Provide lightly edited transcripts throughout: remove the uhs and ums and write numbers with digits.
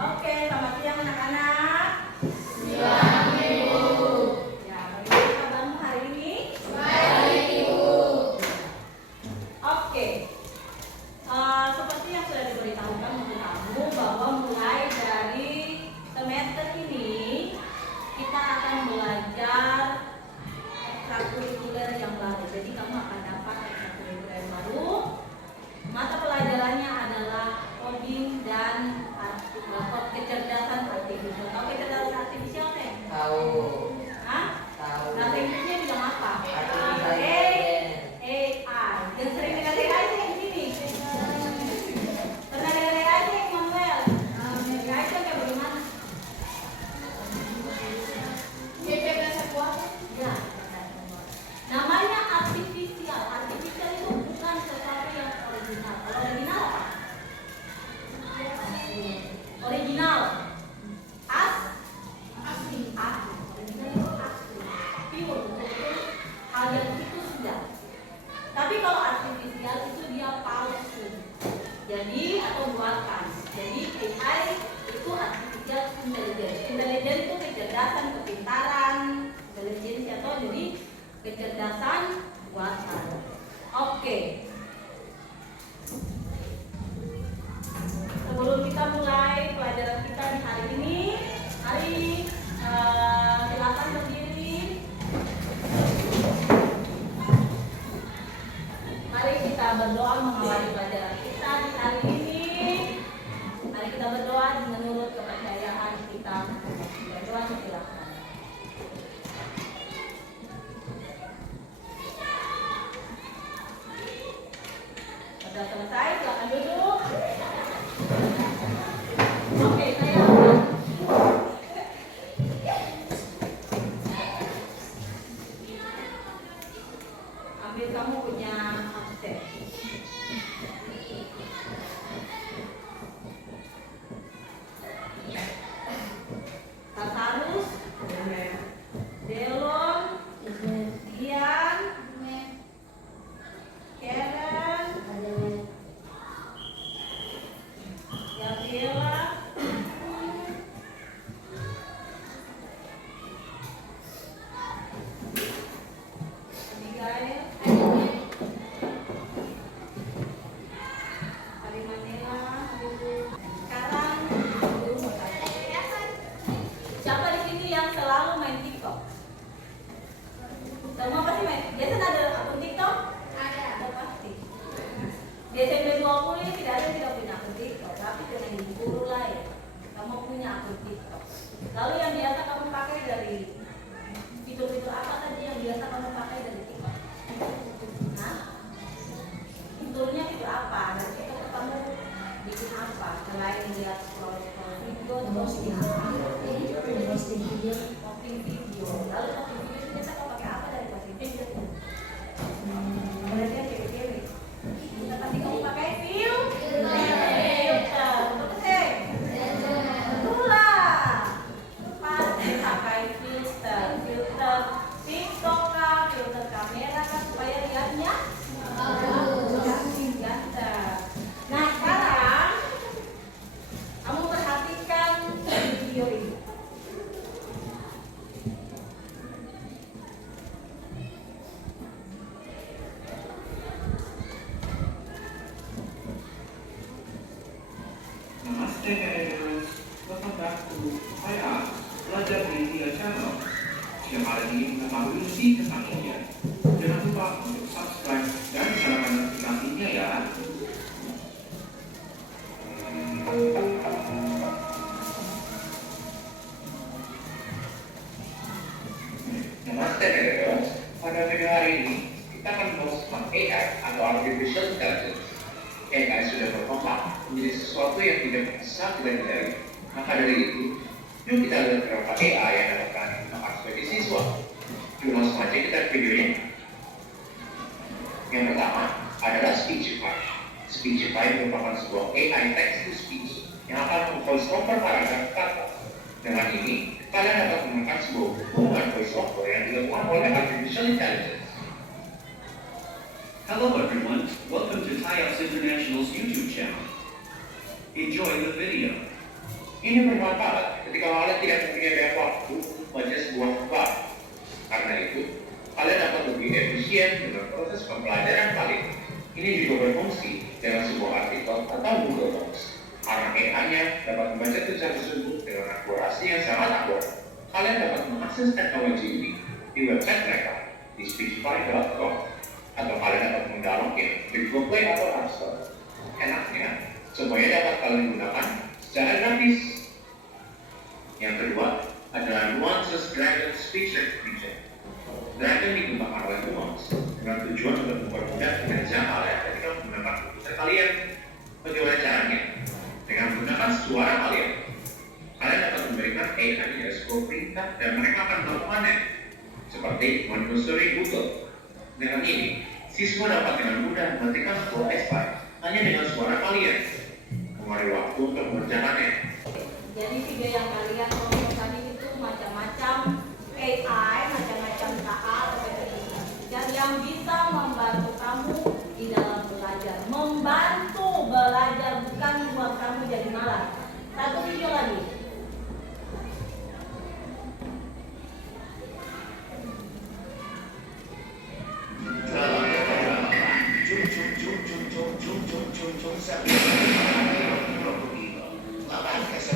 Oke, selamat siang anak-anak. Siang, Ibu. Ya, bagaimana kabarmu hari ini? Baik, Ibu. Oke. Seperti yang sudah diberitahukan untuk kamu bahwa mulai dari semester ini kita akan belajar ekstrakurikuler yang baru. Jadi kamu akan dapat ekstrakurikuler yang baru. Mata pelajarannya adalah coding dan kecerdasan artifisial. Tahu kecerdasan artifisial teh? Tahu. Hah? Tahu. Bahasa Inggrisnya bilang apa? Artificial AI. Yang sering dengar AI sih yang sini. Pernah dengar AI sih, Manuel? AI itu kayak bagaimana? Kecerdasan buatan. Ya. Namanya artifisial. Artifisial itu bukan sesuatu yang original. Kalau original apa? Original. Asli. Original itu asli. Pure. Betul-betul hal yang itu sudah. Tapi kalau artifisial itu dia palsu. Jadi atau buatan. Jadi AI itu artificial intelligence. Intelligence itu kecerdasan, kepintaran, intelligence atau jadi kecerdasan buatan. Oke. Sebelum kita mulai pelajaran kita di hari ini, silakan berdiri. Mari kita berdoa mengawali pelajaran kita di hari ini. Mari kita berdoa menurut kepercayaan kita. Berdoa silakan. Sudah selesai, silakan duduk. Oke, saya ambil kamu punya absen. Tartarus, Delon, Dian, Karen, Gabriela, Abigail, Arimanela. Sekarang siapa di sini yang selalu main TikTok? Semua pasti main. Biasanya ada akun TikTok? Ada pasti. Di SMP 20 ini tidak ada yang tidak punya akun TikTok, tapi jangan diburu lah ya. Kamu punya akun TikTok. Lalu yang biasa kamu pakai dari fitur-fitur apa tadi yang biasa kamu pakai dari TikTok? Nah, fiturnya fitur apa? Dari TikTok kamu bikin apa? Selain lihat scroll video, posting video. Lalu posting video itu biasa kamu pakai apa dari posting video? Berarti yang cewek-cewek. Kita pasti kamu pakai filter. Betul sih? Betul lah. Pasti pakai filter. Filter TikTok kah, filter kamera kah, supaya lihatnya ganteng. Nah sekarang kamu perhatikan video ini. Namaste guys, welcome back to saya Belajar Media Channel. Yang hari ini bersama Lucy Kesangia. Jangan lupa untuk subscribe dan nyalakan notifikasinya ya. Namaste guys, pada video hari ini kita akan membahas tentang AI atau Artificial Intelligence. AI sudah berkembang menjadi sesuatu yang tidak bisa kita hindari. Maka dari itu, yuk kita lihat beberapa AI yang dapat dimanfaatkan sebagai siswa. Yuk langsung aja kita videonya. Yang pertama adalah Speechify. Speechify merupakan sebuah AI text to speech yang akan voice over paragraf kata. Dengan ini, kalian dapat menemukan sebuah hubungan voice over yang dilakukan oleh Artificial Intelligence. Hello everyone, welcome to TIOS International's YouTube channel. Enjoy the video. Ini bermanfaat ketika kalian tidak mempunyai banyak waktu untuk membaca sebuah bab. Karena itu, kalian dapat lebih efisien dengan proses pembelajaran kalian. Ini juga berfungsi dengan sebuah artikel atau Google Docs. Karena AI-nya dapat membaca tulisan tersebut dengan akurasi yang sangat akurat. Kalian dapat mengakses teknologi ini di website mereka di speechify.com atau kalian dapat mendownloadnya di Google Play atau App Store. Enaknya, semuanya dapat kalian gunakan secara gratis. Yang kedua adalah Nuances Dragon Speech Recognition. Dragon dikembangkan oleh Nuance dengan tujuan untuk mempermudah kinerja kalian ketika menggunakan komputer kalian. Bagaimana caranya? Dengan menggunakan suara kalian, kalian dapat memberikan AI sebuah perintah dan mereka akan melakukannya, seperti menelusuri Google. Dengan ini, siswa dapat dengan mudah menghentikan sebuah espai hanya dengan suara kalian, mengurangi waktu untuk mengerjakannya. Jadi video yang kalian tonton tadi itu macam-macam AI, macam-macam KA dan yang bisa membantu kamu di dalam belajar. Membantu belajar, bukan buat kamu jadi malas. Satu video lagi.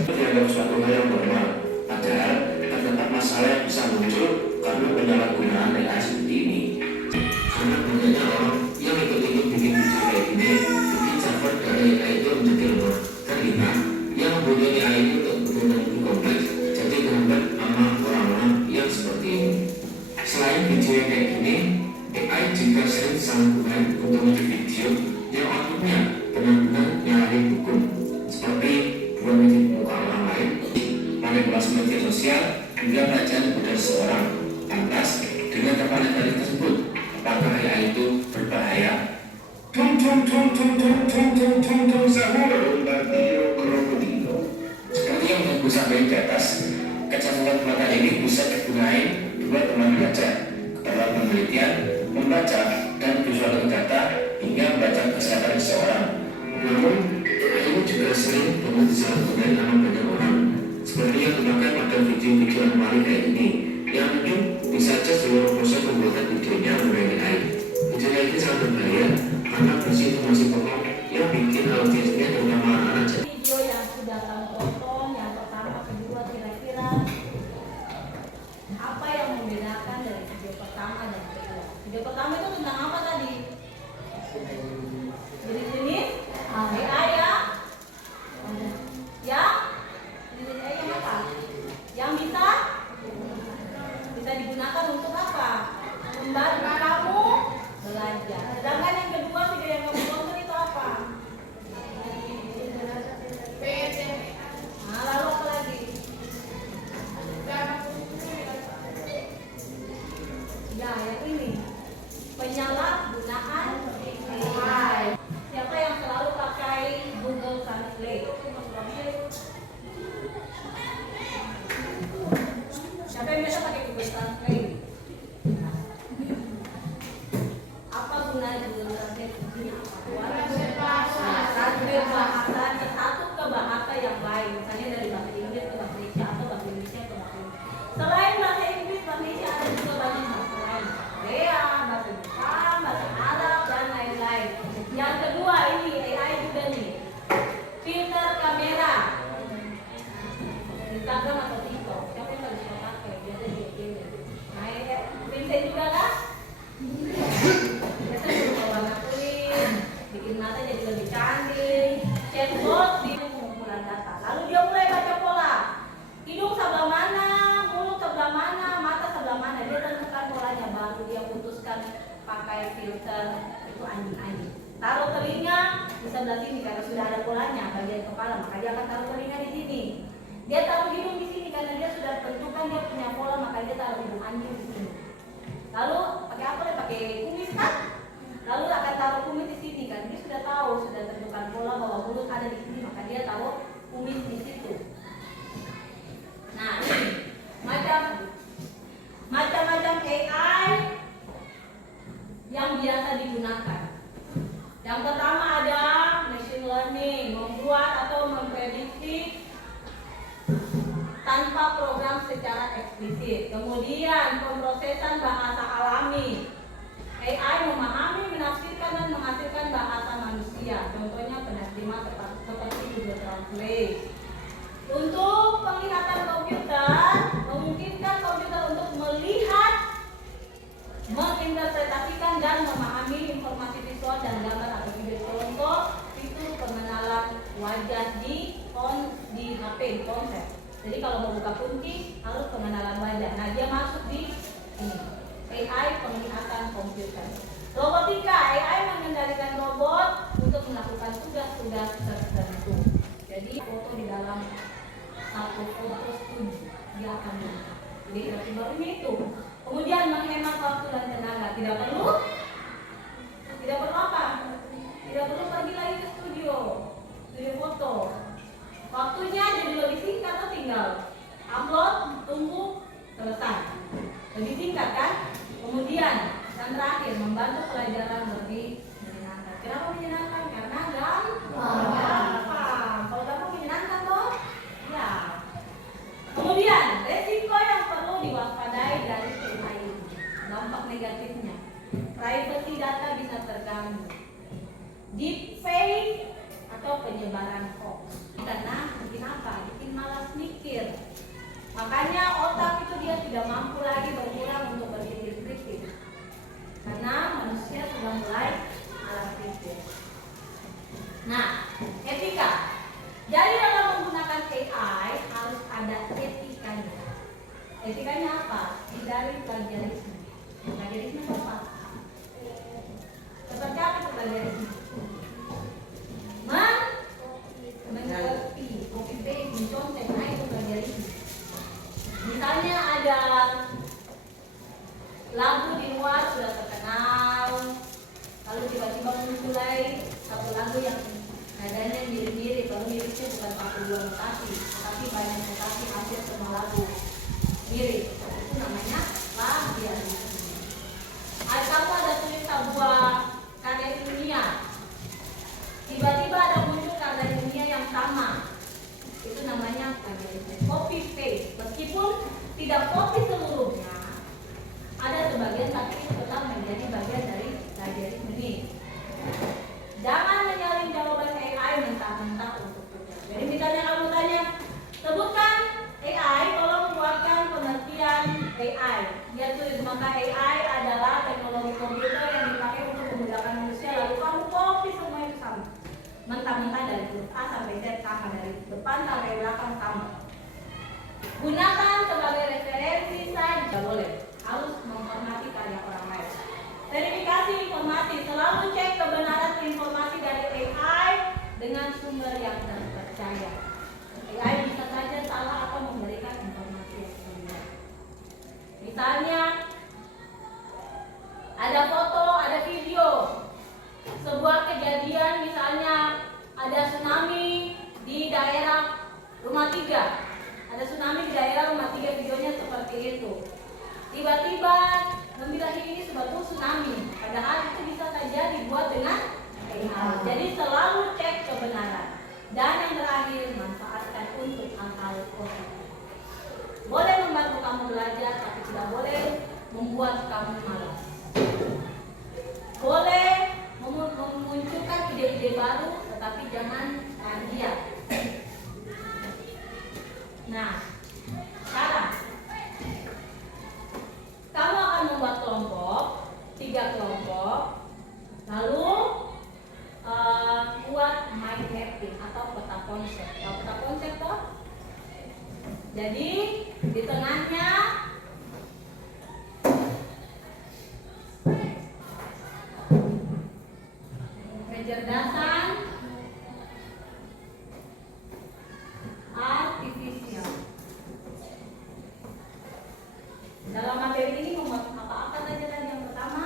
Dianggap suatu hal yang normal, padahal terdapat masalah yang bisa muncul karena penyalahgunaan AI seperti ini. Karena banyaknya orang yang ikut-ikut bikin video kayak gini, bikin server dari AI itu menjadi lemah. Kelima, yang membutuhkan AI itu untuk kebutuhan lebih kompleks, jadi terhambat sama orang-orang yang seperti ini. Selain video yang kayak gini, AI juga sering disanggupan untuk menjadi video yang outputnya benar-benar nyalahin hukum, seperti buat menjadi muka orang lain, manipulasi media sosial, hingga bacaan pada seorang. Lantas, dengan kepanikan tersebut, apakah AI itu berbahaya? Seperti yang aku sampaikan di atas, kecanduan mata ini bisa digunakan buat teman baca, dalam penelitian, membaca, dan visual data hingga membaca kesehatan seseorang. Namun, ini juga sering banget disalahgunakan sama banyak orang, seperti yang dimakan pada video-video anomaly kayak ini, yang mungkin bisa saja seluruh proses pembuatan videonya menggunakan AI. Video kayak ini sangat berbahaya karena berisi informasi bohong yang bikin audiensnya terutama anak-anak jadi. Video yang sudah kamu tonton, yang pertama, kedua, kira-kira apa yang membedakan dari video pertama dan kedua? Video pertama itu tentang apa tadi? Jenis-jenis AI ya? Jenis AI yang apa? Yang bisa digunakan untuk apa? Membantu kamu belajar. Sedangkan yang kedua video yang kamu tonton itu apa? Nah, lalu apa lagi? Ya, yang ini penyalahgunaan AI. Siapa yang selalu pakai Google Translate? Siapa yang biasa pakai Google Translate? Apa gunanya Google Translate? Translate bahasa satu ke bahasa yang lain, misalnya dari bahasa Inggris ke bahasa Indonesia atau bahasa Indonesia ke bahasa Inggris. Selain bahasa Inggris, bahasa Indonesia ada juga banyak bahasa lain, Korea, bahasa Jepang, bahasa Arab dan lain-lain. Yang kedua ini AI juga nih, filter kamera, Instagram atau TikTok. Siapa yang paling suka pakai? Biasanya dia. Nah, Vincent juga kan? Biasanya berubah warna kulit, bikin mata jadi lebih cantik. Chatbot di pengumpulan data. Lalu dia mulai baca pola. Hidung sebelah mana, mulut sebelah mana, mata sebelah mana. Dia tentukan polanya, baru dia putuskan pakai filter itu anjing-anjing. Taruh telinga di sebelah sini karena sudah ada polanya bagian kepala, maka dia akan taruh telinga di sini. Dia taruh hidung di sini karena dia sudah tentukan dia punya pola, maka dia taruh hidung anjing di sini. Lalu pakai apa? Pakai kumis kan? Lalu akan taruh kumis di sini kan? Dia sudah tahu, sudah tentukan pola bahwa mulut ada di sini, maka dia taruh kumis di situ. Nah, ini macam-macam AI yang biasa digunakan. Yang pertama ada machine learning, membuat atau memprediksi eksplisit. Kemudian pemrosesan bahasa alami. AI memahami, menafsirkan dan menghasilkan bahasa manusia. Contohnya penerjemah seperti Google Translate. Untuk penglihatan komputer, memungkinkan komputer untuk melihat, menginterpretasikan dan memahami informasi visual dan gambar atau video. Contoh fitur pengenalan wajah di HP, di ponsel. Jadi kalau mau buka kunci harus pengenalan wajah. Nah, dia masuk di ini. AI penglihatan komputer. Robotika, AI mengendalikan robot untuk melakukan tugas-tugas tertentu. Jadi foto di dalam satu foto studio dia akan jadi baru itu. Kemudian menghemat waktu dan tenaga. Tidak perlu apa? Tidak perlu pergi lagi ke studio foto. Waktunya jadi lebih singkat, atau tinggal upload, tunggu, selesai. Lebih singkat kan? Kemudian yang terakhir, membantu pelajaran lebih menyenangkan. Kenapa menyenangkan? Karena gampang. Kalau gampang menyenangkan toh? Ya. Kemudian resiko yang perlu diwaspadai dari AI ini. Dampak negatifnya, privasi data bisa terganggu, deepfake atau penyebaran hoax. Karena bikin apa? Bikin malas mikir. Makanya otak itu dia tidak mampu lagi berkurang untuk berpikir kritis. Karena manusia sudah mulai malas pikir. Nah, etika. Jadi dalam menggunakan AI harus ada etikanya. Etikanya apa? Hindari plagiarisme. Plagiarisme itu apa? Seperti apa itu plagiarisme? Mengcopy, copy paste, mencontek, nah itu plagiarisme. Misalnya ada lagu di luar sudah terkenal, lalu tiba-tiba mulai satu lagu yang nadanya mirip-mirip, lalu miripnya bukan satu dua notasi, tetapi banyak notasi, hampir semua lagu mirip. Itu namanya plagiarisme. Kamu ada tulis sebuah karya ilmiah, tiba-tiba ada muncul karya ilmiah yang sama, itu namanya plagiarisme. Copy paste, meskipun tidak copy seluruhnya, ada sebagian tapi itu tetap menjadi bagian dari plagiarisme ini. Jangan menyalin jawaban AI mentah-mentah untuk tugas. Jadi misalnya kamu tanya, sebutkan AI, tolong buatkan pengertian AI. Dia tulis, maka AI adalah teknologi komputer yang dipakai untuk memudahkan manusia. Lalu kamu copy semua itu sama, mentah-mentah dari huruf A sampai Z sama, dari depan sampai belakang sama. Gunakan sebagai referensi saja boleh. Harus menghormati karya orang lain. Verifikasi informasi, selalu cek kebenaran informasi dari AI dengan sumber yang terpercaya. AI bisa saja salah atau memberikan informasi yang benar. Misalnya ada foto, ada video, sebuah kejadian, misalnya ada tsunami di daerah Rumah 3. Ada tsunami di daerah Rumah 3, videonya seperti itu. Tiba-tiba membilahi ini sebagai tsunami, padahal itu bisa saja dibuat dengan AI. Jadi selalu cek kebenaran. Dan yang terakhir, manfaatkan untuk hal-hal positif. Boleh membantu kamu belajar, tapi tidak boleh membuat kamu malas. Boleh memunculkan ide-ide baru, tetapi jangan plagiat. Nah, sekarang kamu akan membuat kelompok, 3 kelompok, lalu buat mind mapping atau peta konsep. Tahu peta konsep toh? Jadi di tengahnya kecerdasan artifisial. Dalam materi ini membuat apa-apa saja tadi. Yang pertama,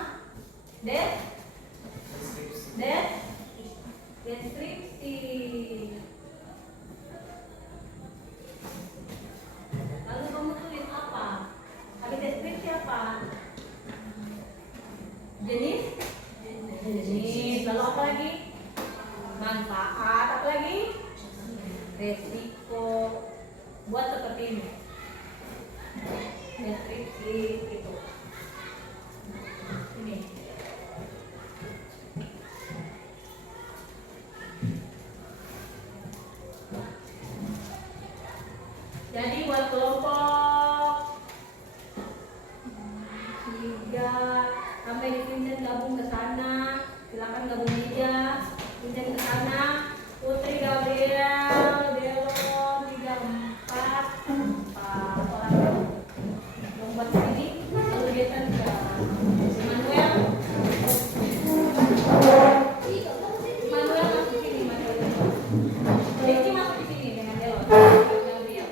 deskripsi. Lalu kamu tulis apa? Habis deskripsi apa? Jenis. Lalu apa lagi? Manfaat. Apa lagi? Resiko. Buat seperti ini. metrik di itu. Ini. Jadi buat kelompok 3 sampai di Vincent gabung ke sana, silakan gabung aja. Vincent ke sana, Putri Gabriel, Delon 34, Pak orang yang buat sini, lalu Jason ke Manuel. Manuel masuk sini, Manuel. Ricky masuk di sini dengan Delon, Gabriel.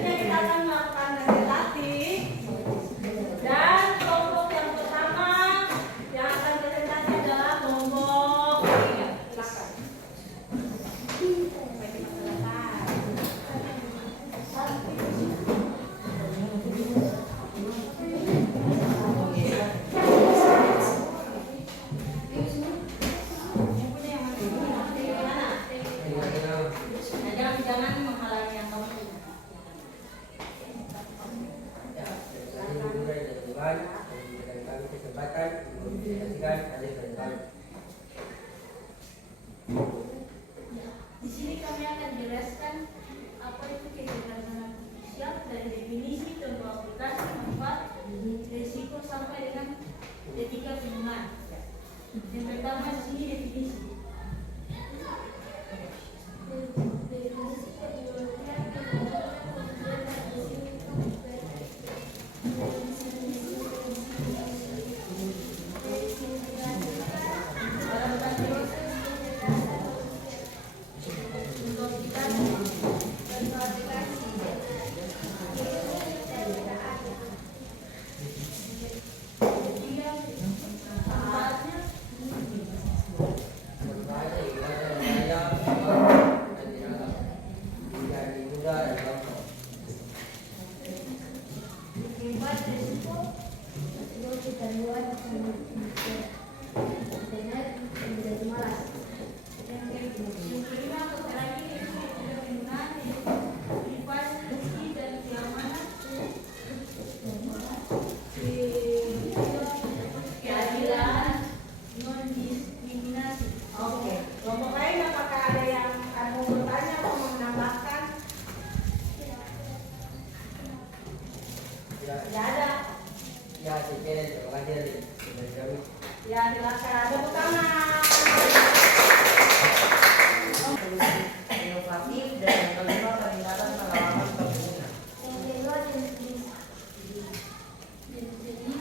Selanjutnya kita akan melakukan presentasi. Dan kelompok yang pertama yang akan presentasi adalah kelompok 3. Silakan. Jangan menghalangi yang kamu. Di sini kami akan jelaskan apa itu kecerdasan artifisial dari definisi, contoh aplikasi, manfaat, risiko sampai dengan etika penggunaan. Yang pertama di sini definisi. Kelompok lain apakah ada yang kamu bertanya atau mau menambahkan? Tidak ada. Ya, terima kasih adik. Ya, silakan. Tepuk tangan. Inovatif dan yang kelima peningkatan pengalaman pengguna. Yang kedua jenis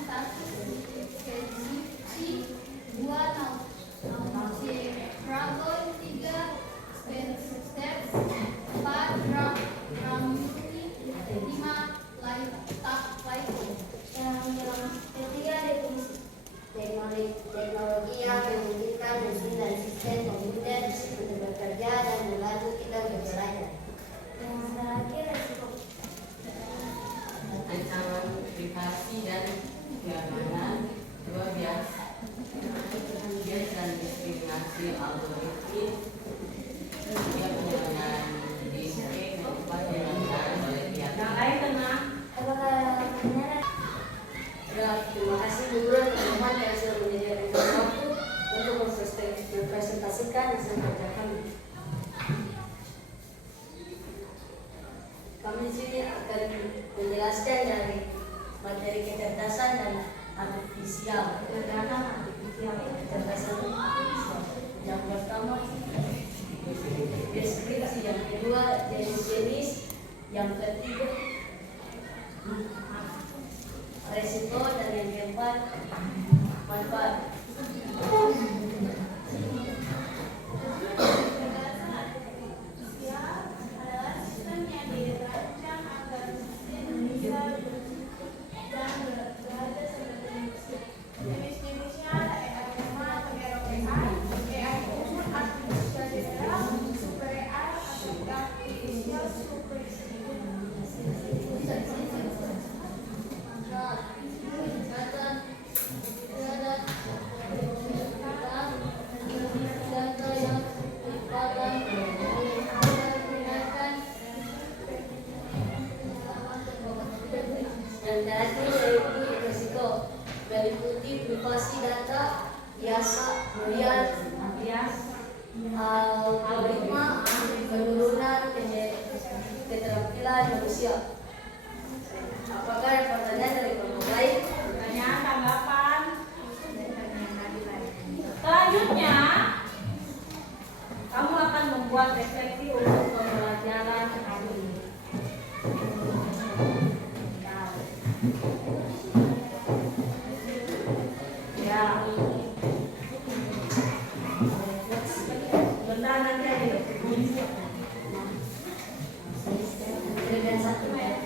satu prediksi, dua dragon, tiga steps, empat community, lima life. Yang ketiga definisi teknologi yang memungkinkan mesin dan sistem komputer untuk bekerja dan membantu kita berbelanja. Yang terakhir resiko. Ancaman privasi dan keamanan, dua bias dan diskriminasi algoritmik, tiga penyalahgunaan distrik, keempat penyalahgunaan oleh pihak Yang lain tenang. Apakah benar? Ya, terima kasih guru dan teman-teman yang sudah menyediakan waktu untuk mempresentasikan hasil kerja kami. Kami di sini akan menjelaskan dari materi kecerdasan dan artifisial. Kecerdasan artifisial. Kecerdasan artifisial. Yang pertama deskripsi, yang kedua jenis, yang ketiga resiko, dan yang keempat manfaat. Dan terakhir yaitu resiko, meliputi privasi data, kemudian algoritma, penurunan keterampilan manusia. Apakah ada pertanyaan dari kelompok lain? Pertanyaan, tanggapan. Selanjutnya, kamu akan membuat refleksi untuk pembelajaran hari ini. Ya. Bentar nanti aja. Satu.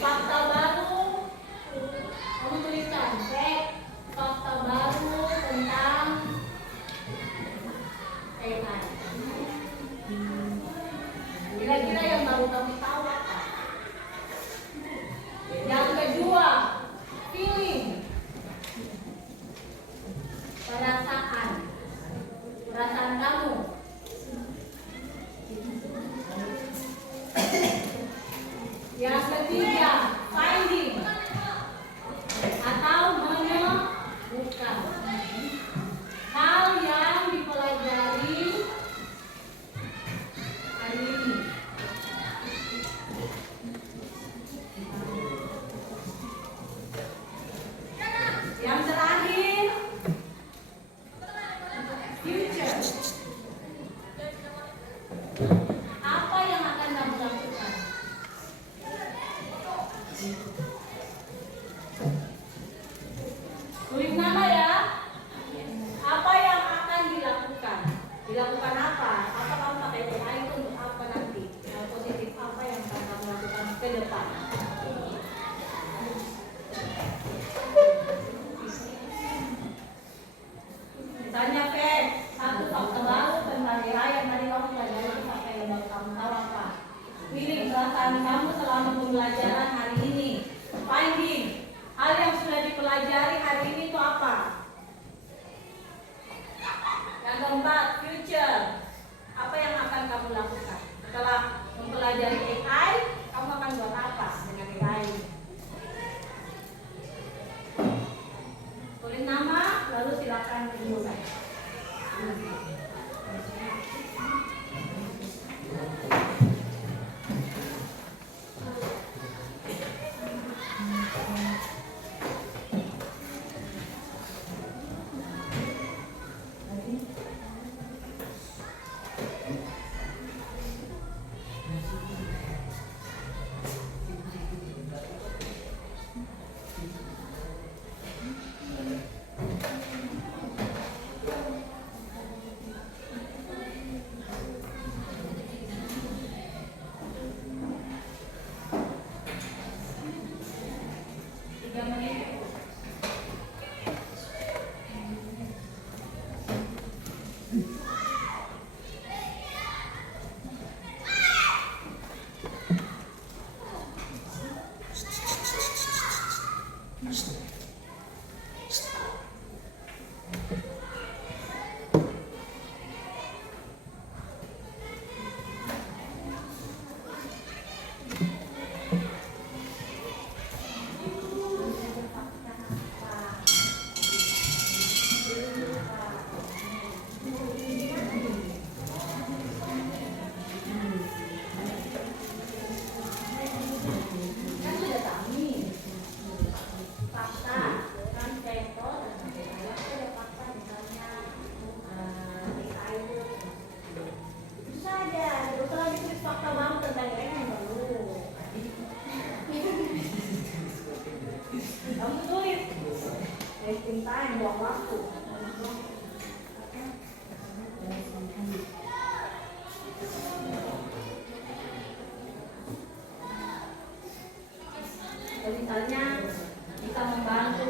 fakta baru, kamu tuliskan fakta baru tentang AI. Kira-kira yang baru kamu tahu apa? Yang kedua, feeling, perasaan kamu. Yang ketiga, finding atau menemukan hal yang dipelajari hari ini. Yang terakhir, future. Apa yang akan kamu lakukan? Tulis nama ya. Apa yang akan dilakukan? Dilakukan apa? Apa kamu pakai AI itu untuk apa nanti? Hal positif apa yang akan kamu lakukan ke depan? Misalnya satu fakta baru tentang AI yang tadi kamu pelajari itu apa yang baru kamu tahu apa? Pilih perasaan kamu selama pembelajaran hari ini. Finding, hal yang sudah dipelajari hari ini itu apa? Yang keempat, future, apa yang akan kamu lakukan? Setelah mempelajari AI, kamu akan buat apa dengan AI? Tulis nama, lalu silakan dimulai. Misalnya bisa membantu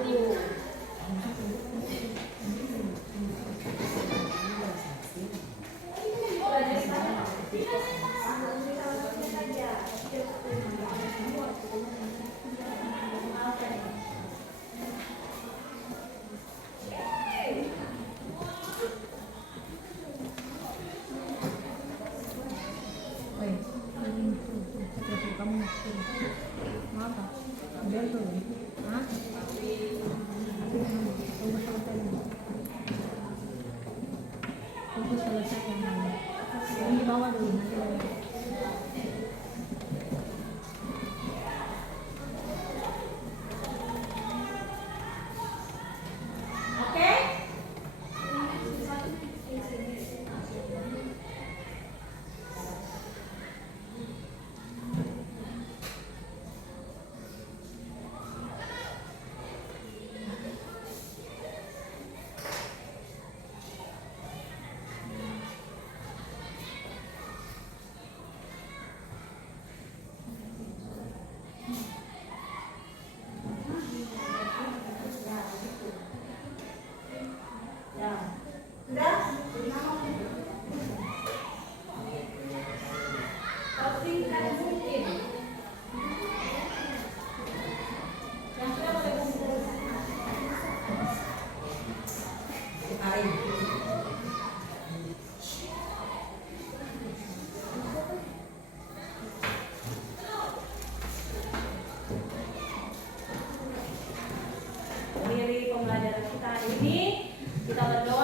ini kita berdoa